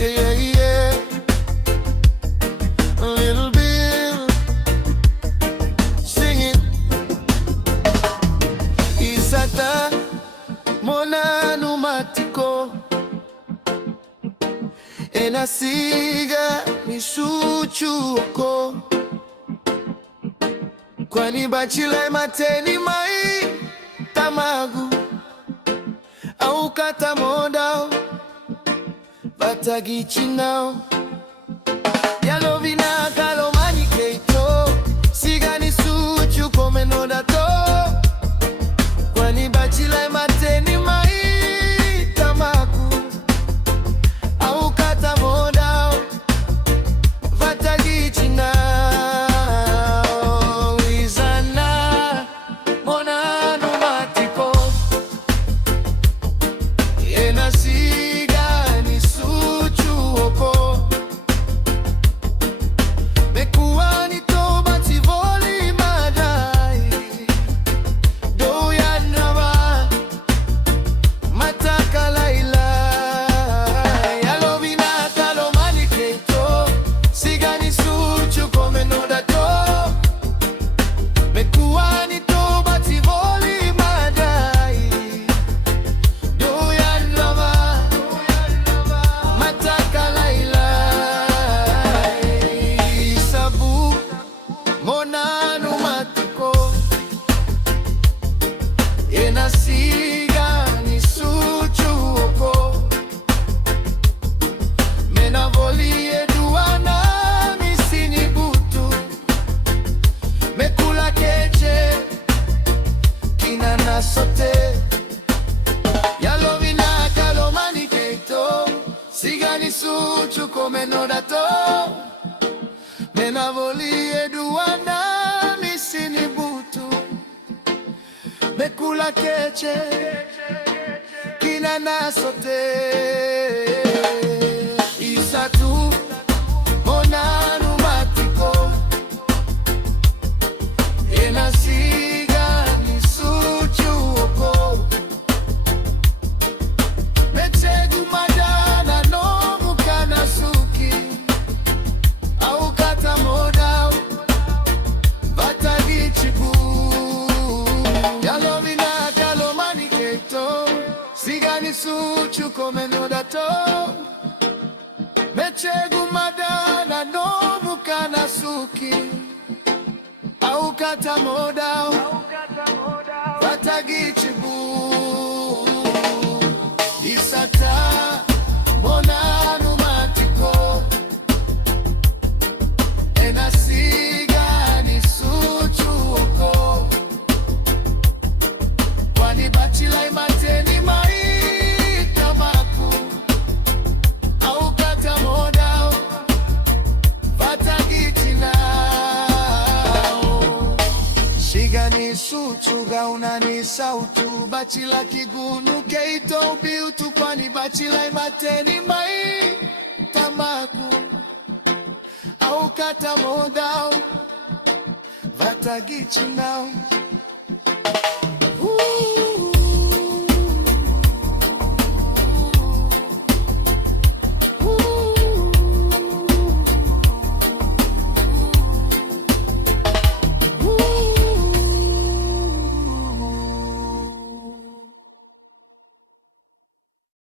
Yeah, yeah. Little Bill singing. Isata mona numatiko enasiga misuchuko kwani bachile mateni mai tamagu au kata modao batagi now yalovina kalomani keito sigani suchu komenoda to kwani bachile mateni mai tamagu au kata modao batagi now izana mona numatiko enasiga ni suchuoko mekuwa ni toba tivoli madai doya nava mataka laila yalovina kalomani keito sigani suchu komenoda to mekuwa ni toba tivoli madai doya nava mataka laila isabu mona numatiko enasiga ni suchuoko menavolie duana misini butu mekula keche kinana sote yalovina kalomani keito sigani suchu komenodato menavolie duana misini butu mekula keche kinana sote isatu mona numatiko enasiga ni suchuoko mechegu madana no mukana suki au kata modao batagi chibu yalovina kalomani keito sigani suchu komenoda to mechegu madana no mukana suki au kata modao batagi chibu isata mona numatiko enasiga ni suchuoko kwani bachila imateni mai tamaku au kata modao batagi nao shigani suchuga unani sautu bachila kigunu keito biutu kwani bachila imateni mai tamaku au kata modao batagi now